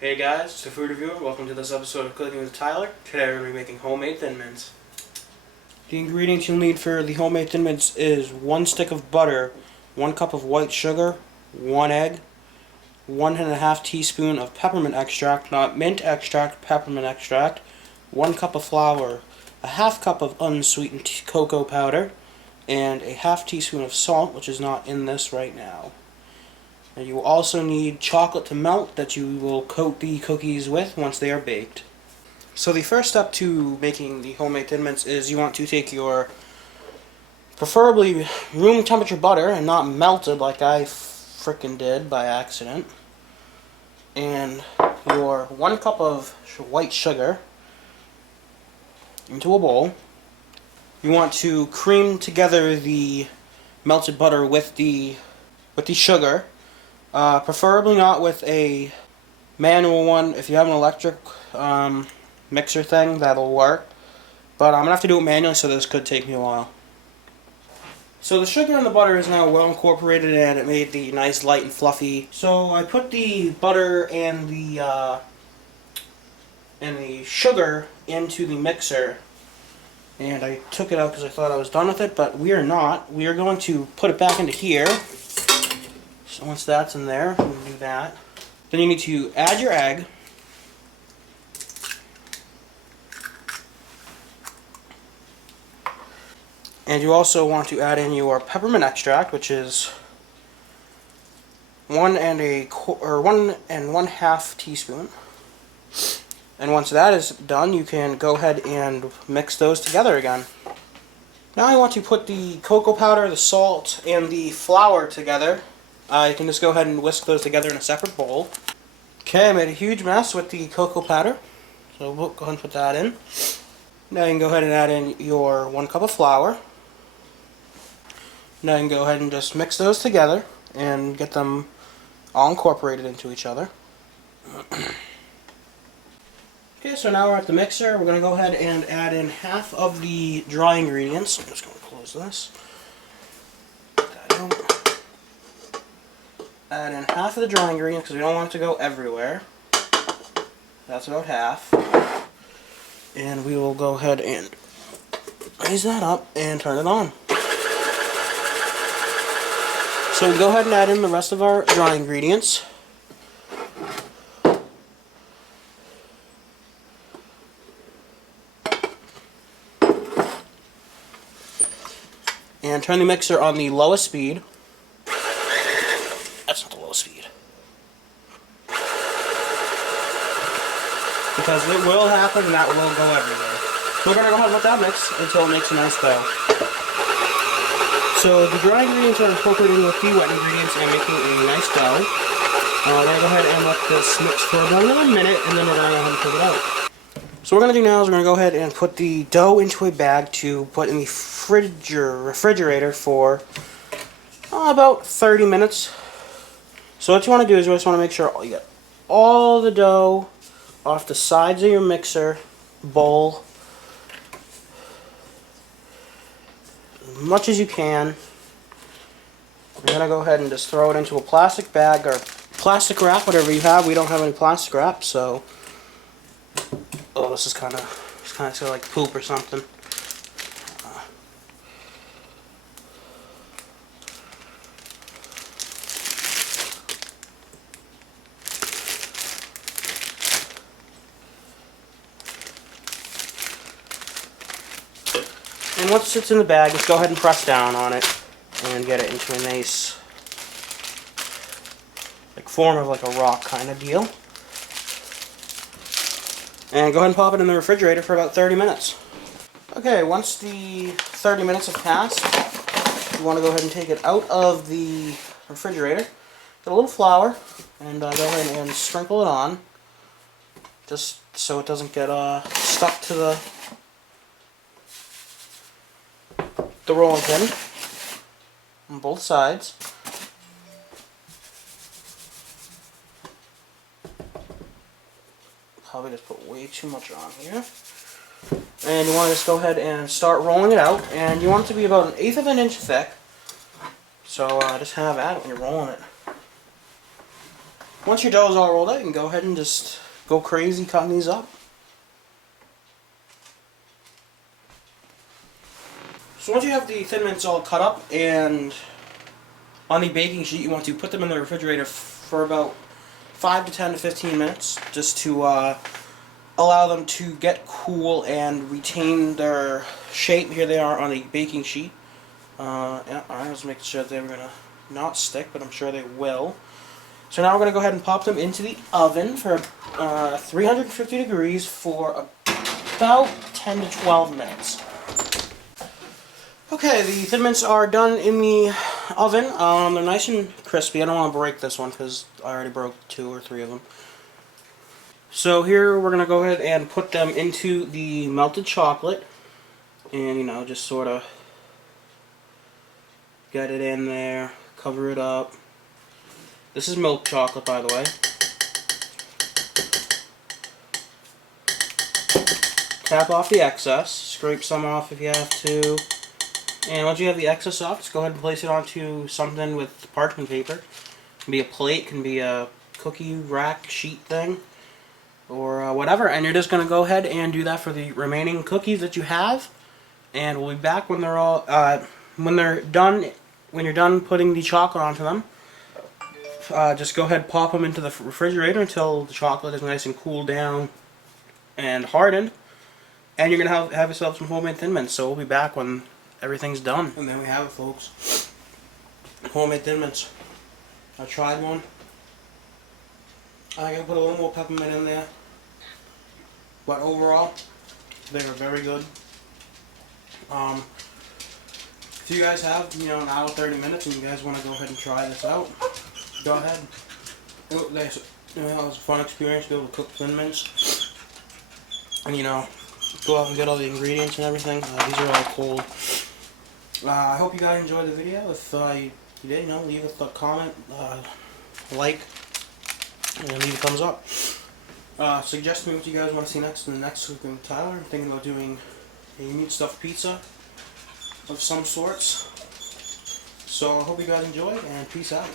Hey guys, it's the Food Reviewer. Welcome to this episode of Cooking with Tyler. Today we're going to be making homemade Thin Mints. The ingredients you'll need for the homemade Thin Mints is 1 stick of butter, 1 cup of white sugar, 1 egg, 1.5 teaspoon of peppermint extract, not mint extract, peppermint extract, 1 cup of flour, a half cup of unsweetened cocoa powder, and a half teaspoon of salt, which is not in this right now. And you will also need chocolate to melt that you will coat the cookies with once they are baked. So the first step to making the homemade Thin Mints is you want to take your preferably room temperature butter and not melted like I frickin' did by accident, and your 1 cup of white sugar into a bowl. You want to cream together the melted butter with the sugar. Preferably not with a manual one. If you have an electric mixer thing, that'll work. But I'm going to have to do it manually, so this could take me a while. So the sugar and the butter is now well incorporated, and it made the nice light and fluffy. So I put the butter and the sugar into the mixer, and I took it out because I thought I was done with it, but we are not. We are going to put it back into here. So once that's in there, we can do that. Then you need to add your egg. And you also want to add in your peppermint extract, which is 1 1.5 teaspoon. And once that is done, you can go ahead and mix those together again. Now I want to put the cocoa powder, the salt, and the flour together. You can just go ahead and whisk those together in a separate bowl. Okay, I made a huge mess with the cocoa powder, so we'll go ahead and put that in. Now you can go ahead and add in your 1 cup of flour. Now you can go ahead and just mix those together and get them all incorporated into each other. Okay, so now we're at the mixer. We're going to go ahead and add in half of the dry ingredients. I'm just going to close this. Put that in. Add in half of the dry ingredients because we don't want it to go everywhere. That's about half. And we will go ahead and raise that up and turn it on. So we go ahead and add in the rest of our dry ingredients. And turn the mixer on the lowest speed. That's not the lowest speed. Because it will happen and that will go everywhere. So we're going to go ahead and let that mix until it makes a nice dough. So the dry ingredients are incorporated with the wet ingredients and making a nice dough. We're going to go ahead and let this mix for about another minute, and then we're going to go ahead and take it out. So what we're going to do now is we're going to go ahead and put the dough into a bag to put in the refrigerator for about 30 minutes. So what you want to do is you just want to make sure you get all the dough off the sides of your mixer bowl as much as you can. We're going to go ahead and just throw it into a plastic bag or plastic wrap, whatever you have. We don't have any plastic wrap, so oh, this is kind of like poop or something. And once it's in the bag, just go ahead and press down on it and get it into a nice form of like a rock kind of deal. And go ahead and pop it in the refrigerator for about 30 minutes. Okay, once the 30 minutes have passed, you want to go ahead and take it out of the refrigerator. Get a little flour and go ahead and sprinkle it on, just so it doesn't get stuck to the rolling pin on both sides. Probably just put way too much on here. And you want to just go ahead and start rolling it out. And you want it to be about 1/8 of an inch thick. So just have at it when you're rolling it. Once your dough is all rolled out, you can go ahead and just go crazy cutting these up. So once you have the Thin Mints all cut up and on the baking sheet, you want to put them in the refrigerator for about 5 to 10 to 15 minutes, just to allow them to get cool and retain their shape. Here they are on the baking sheet. Yeah, I was making sure that they were going to not stick, but I'm sure they will. So now we're going to go ahead and pop them into the oven for 350 degrees for about 10 to 12 minutes. Okay, the Thin Mints are done in the oven. They're nice and crispy. I don't want to break this one because I already broke 2 or 3 of them. So here we're going to go ahead and put them into the melted chocolate. And, you know, just sort of get it in there, cover it up. This is milk chocolate, by the way. Tap off the excess. Scrape some off if you have to. And once you have the excess off, just go ahead and place it onto something with parchment paper. It can be a plate, can be a cookie rack sheet thing, or whatever. And you're just going to go ahead and do that for the remaining cookies that you have. And we'll be back when they're all when they're done. When you're done putting the chocolate onto them, just go ahead and pop them into the refrigerator until the chocolate is nice and cooled down and hardened. And you're going to have yourself some homemade Thin Mints. So we'll be back when everything's done. And there we have it, folks. Homemade Thin Mints. I tried one. I gotta put a little more peppermint in there. But overall, they were very good. If you guys have, you know, an hour 30 minutes and you guys want to go ahead and try this out, go ahead. It was a fun experience to be able to cook Thin Mints. And, you know, go out and get all the ingredients and everything. These are all cold. I hope you guys enjoyed the video. If you did, you know, leave a comment, like, and leave a thumbs up. Suggest to me what you guys want to see next in the next Cooking with Tyler. I'm thinking about doing a meat stuffed pizza of some sorts. So I hope you guys enjoyed, and peace out.